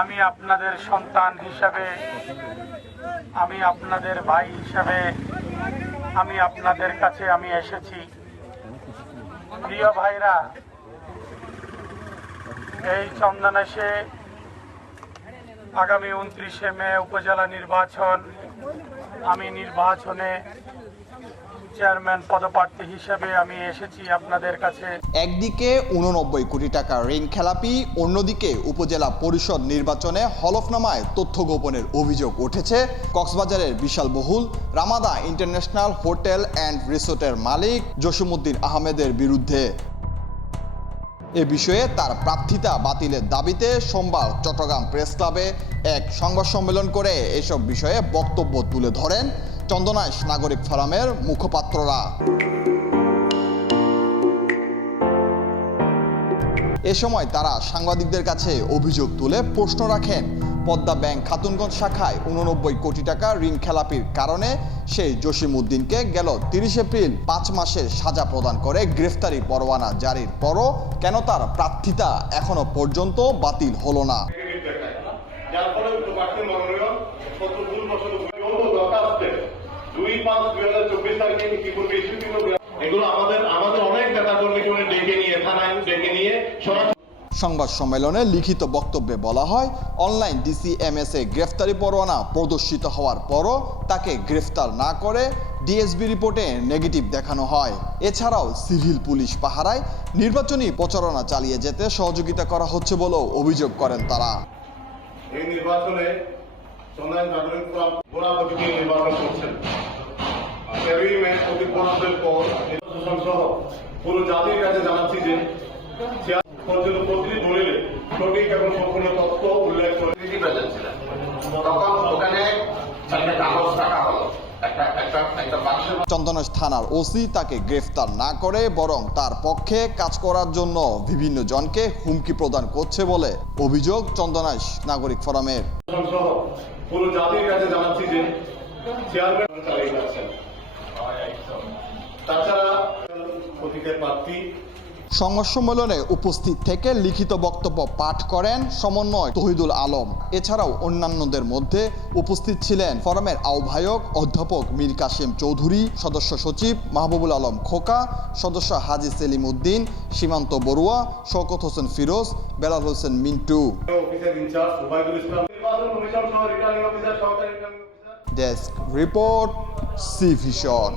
আমি আপনাদের সন্তান হিসাবে, আমি আপনাদের ভাই হিসাবে, আমি আপনাদের কাছে আমি এসেছি। প্রিয় ভাইরা, এই চন্দনেশে আগামী উনত্রিশে মে উপজেলা নির্বাচন, আমি নির্বাচনে চেয়ারম্যান পদপ্রার্থী হিসেবে আমি এসেছি আপনাদের কাছে। একদিকে উননব্বই কোটি টাকা ঋণ খেলাপি, অন্যদিকে উপজেলা পরিষদ নির্বাচনে হলফনামায় তথ্য গোপনের অভিযোগ উঠেছে। কক্সবাজারের বিশালবহুল রামাদা ইন্টারন্যাশনাল হোটেল অ্যান্ড রিসোর্টের মালিক জসিমুদ্দিন আহমেদের বিরুদ্ধে। এ বিষয়ে তার প্রার্থিতা বাতিলের দাবিতে সোমবার চট্টগ্রাম প্রেস ক্লাবে এক সংবাদ সম্মেলন করে এসব বিষয়ে বক্তব্য তুলে ধরেন চন্দনাইশ নাগরিক ফোরামের মুখপাত্ররা। এ সময় তারা সাংবাদিকদের কাছে অভিযোগ তুলে প্রশ্ন রাখেন, পদ্মা ব্যাংক খাতুনগঞ্জ শাখায় উননব্বই কোটি টাকা ঋণ খেলাপির কারণে সেই জসিম উদ্দিনকে গেল তিরিশ এপ্রিল পাঁচ মাসের সাজা প্রদান করে গ্রেফতারি পরোয়ানা জারির পরও কেন তার প্রার্থিতা এখনও পর্যন্ত বাতিল হলো না। পাঁচ দুই হাজার চব্বিশ তারিখে করবে এগুলো আমাদের আমাদের অনেক নেতা কর্মীকে ডেকে নিয়ে থানায় ডেকে নিয়ে সরাসরি সংবাদ সম্মেলনে লিখিত বক্তব্যে বলা হয় অনলাইন ডিসিএমএস এ গ্রেফতারি পরোয়ানা প্রদর্শিত হওয়ার পরও তাকে গ্রেফতার না করে ডিএসবি রিপোর্টে নেগেটিভ দেখানো হয়। এছাড়াও সিভিল পুলিশ পাহারায় নির্বাচনী প্রচারণা চালিয়ে যেতে সহযোগিতা করা হচ্ছে বলেও অভিযোগ করেন তারা। এই নির্বাচনে তেরোই মে অতিক্রমের পর সহ পুরো জাতির কাছে জানাচ্ছি যে পর্যন্ত প্রতিটি দলিলে সঠিক এবং সম্পূর্ণ তথ্য উল্লেখ করে সিকিউরিটি প্রেজেন্ট ছিলেন তখন ওখানে চারটে কাগজ রাখা হলো। একটা একটা একটা বাক্সের চন্দনাশ থানার ওসি তাকে গ্রেফতার না করে বরং তার পক্ষে কাজ করার জন্য বিভিন্ন জনকে হুমকি প্রদান করছে বলে অভিযোগ চন্দনাশ নাগরিক ফোরামের। পুরো জাতির কাছে জানাচ্ছি যে চেয়ারম্যান চালিয়ে যাচ্ছেন। তাছাড়া সংবাদ সম্মেলনে উপস্থিত থেকে লিখিত বক্তব্য পাঠ করেন সমন্বয় তহিদুল আলম। এছাড়াও অন্যান্যদের মধ্যে উপস্থিত ছিলেন ফোরামের আহ্বায়ক অধ্যাপক মীর কাসিম চৌধুরী, সদস্য সচিব মাহবুবুল আলম খোকা, সদস্য Haji Selim Uddin, Simanta Barua, Shawkat Hossain Firoz, Belal Hossain Mintu. Desk report C vision